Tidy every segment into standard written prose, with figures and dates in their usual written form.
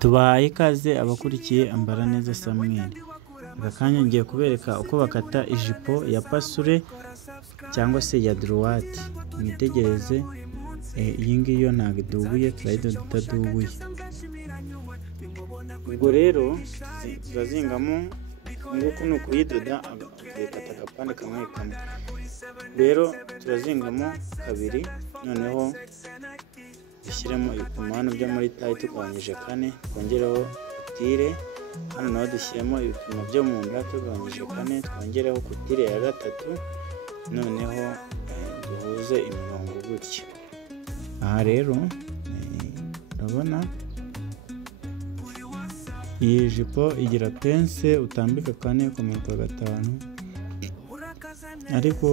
Tubahaye ikaze abakurikiye Ambara Neza Samuel. Aka kanya ngiye kubereka uko bakata ijipo ya pasure cyangwa se ya droite. Mwitegereze, iyi ngiyi yo ntabwo idubuye, turayidoda itadubuye. Ubwo rero turazingamo nguko ni ukuyidoda agakata agapande kamwe kamwe. Rero turazingamo kabiri, noneho dushyiremo ibipimo hano byo muri tayi tugabanyije 4, twongereho kutire. Hano naho dushyiramo ibipimo byo mu nda tugabanyije 4, twongereho kutire ya 3, noneho duhuze imirongo gutya. Aha rero urabona iyi jipo igira pense utambika 4 ukomeruka 5, ariko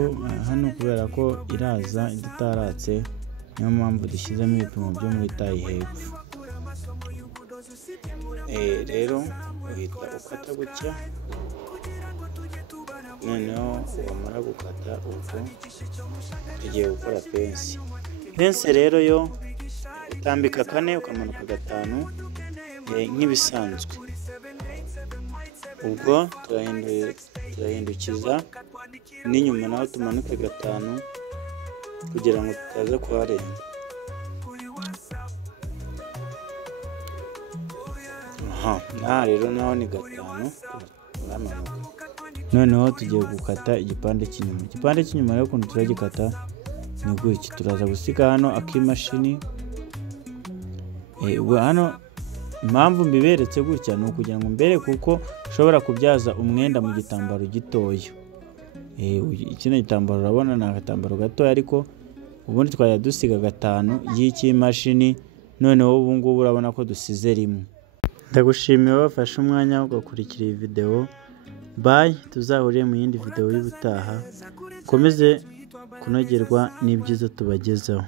hano kubera ko iraza idataratse niyo mpamvu dushyizemo ibipimo byo muri tayi hepfo. Rero uhita ukata gutya, noneho wamara gukata ubwo tugiye gukora pense rero yo utambika 4 ukamanuka 5 nk'ibisanzwe. Ubwo turahindukiza n'inyuma naho tumanuke 5 kugira ngo tutaza kuharenza. Aha rero naho ni 5 turamanuka. Noneho tugiye gukata igipande cy'inyuma. Igipande cy'inyuma rero ukuntu turagikata ni gutya. Turaza gusiga hano ak'imashini. Hano impamvu mbiberetse gutya ni ukugira ngo mbere kuko ushobora kubyaza umwenda mu gitambaro gitoya. Kino gitambaro urabona ni agatambaro gatoya, ariko ubundi twajya dusiga 5 y'ik'imashini. Noneho ubu ngubu urabona ko dusize rimwe. Ndagushimiye wafashe umwanya ugakurikira iyi video. Bye, tuzahurire mu yindi video y'ubutaha. Komeze kunogerwa n'ibyiza tubagezaho.